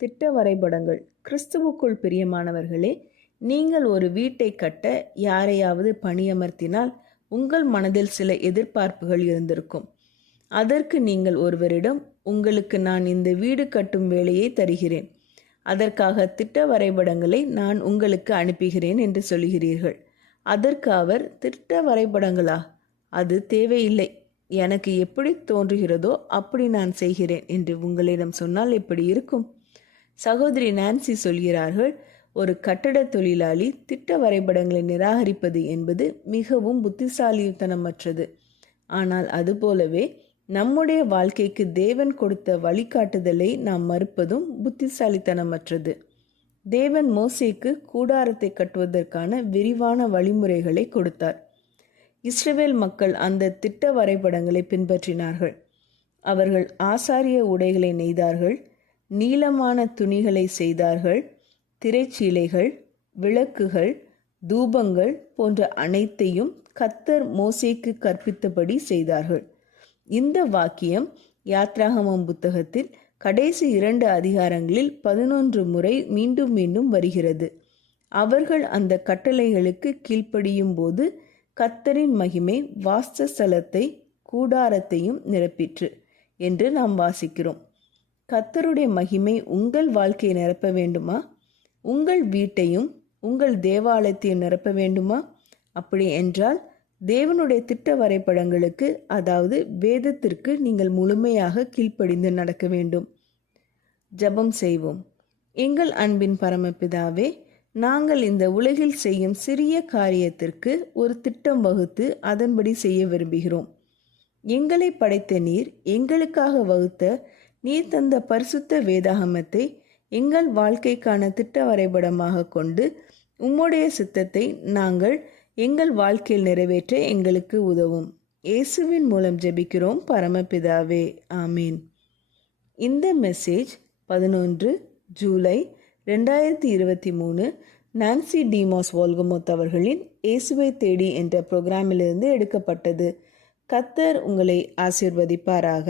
திட்ட வரைபடங்கள். கிறிஸ்துவுக்குள் பிரியமானவர்களே, நீங்கள் ஒரு வீட்டை கட்ட யாரையாவது பணியமர்த்தினால் உங்கள் மனதில் சில எதிர்பார்ப்புகள் இருந்திருக்கும். அதற்கு நீங்கள் ஒருவரிடம், உங்களுக்கு நான் இந்த வீடு கட்டும் வேலையை தருகிறேன், அதற்காக திட்ட வரைபடங்களை நான் உங்களுக்கு அனுப்புகிறேன் என்று சொல்கிறீர்கள். அதற்கு அவர், திட்ட வரைபடங்களா? அது தேவையில்லை, எனக்கு எப்படி தோன்றுகிறதோ அப்படி நான் செய்கிறேன் என்று உங்களிடம் சொன்னால் எப்படி இருக்கும்? சகோதரி நான்சி சொல்கிறார்கள், ஒரு கட்டட தொழிலாளி திட்ட வரைபடங்களை நிராகரிப்பது என்பது மிகவும் புத்திசாலித்தனமற்றது. ஆனால் அதுபோலவே நம்முடைய வாழ்க்கைக்கு தேவன் கொடுத்த வழிகாட்டுதலை நாம் மறுப்பதும் புத்திசாலித்தனமற்றது. தேவன் மோசேக்கு கூடாரத்தை கட்டுவதற்கான விரிவான வழிமுறைகளை கொடுத்தார். இஸ்ரவேல் மக்கள் அந்த திட்ட வரைபடங்களை பின்பற்றினார்கள். அவர்கள் ஆசாரிய உடைகளை நெய்தார்கள், நீளமான துணிகளை செய்தார்கள், திரைச்சீலைகள், விளக்குகள், தூபங்கள் போன்ற அனைத்தையும் கர்த்தர் மோசேக்கு கற்பித்தபடி செய்தார்கள். இந்த வாக்கியம் யாத்ராகமம் புத்தகத்தில் கடைசி 2 அதிகாரங்களில் 11 முறை மீண்டும் மீண்டும் வருகிறது. அவர்கள் அந்த கட்டளைகளுக்கு கீழ்ப்படியும் போது கர்த்தரின் மகிமை வாசஸ்தலத்தை கூடாரத்தையும் நிரப்பிற்று என்று நாம் வாசிக்கிறோம். கர்த்தருடைய மகிமை உங்கள் வாழ்க்கையை நிரப்ப வேண்டுமா? உங்கள் வீட்டையும் உங்கள் தேவாலயத்தையும் நிரப்ப வேண்டுமா? அப்படி என்றால் தேவனுடைய திட்ட வரைபடங்களுக்கு, அதாவது வேதத்திற்கு நீங்கள் முழுமையாக கீழ்ப்படிந்து நடக்க வேண்டும். ஜெபம் செய்வோம். எங்கள் அன்பின் பரமபிதாவே, நாங்கள் இந்த உலகில் செய்யும் சிறிய காரியத்திற்கு ஒரு திட்டம் வகுத்து அதன்படி செய்ய விரும்புகிறோம். எங்களை படைத்த நீர், எங்களுக்காக வகுத்த நீர் தந்த பரிசுத்த வேதாகமத்தை எங்கள் வாழ்க்கைக்கான திட்ட வரைபடமாக கொண்டு உம்முடைய சித்தத்தை நாங்கள் எங்கள் வாழ்க்கையில் நிறைவேற்ற எங்களுக்கு உதவும். இயேசுவின் மூலம் ஜெபிக்கிறோம் பரமபிதாவே, ஆமீன். இந்த மெசேஜ் 11 ஜூலை 2023 நான்சி டிமாஸ் வால்கமோத் அவர்களின் இயேசுவை தேடி என்ற புரோகிராமிலிருந்து எடுக்கப்பட்டது. கர்த்தர் உங்களை ஆசீர்வதிப்பாராக.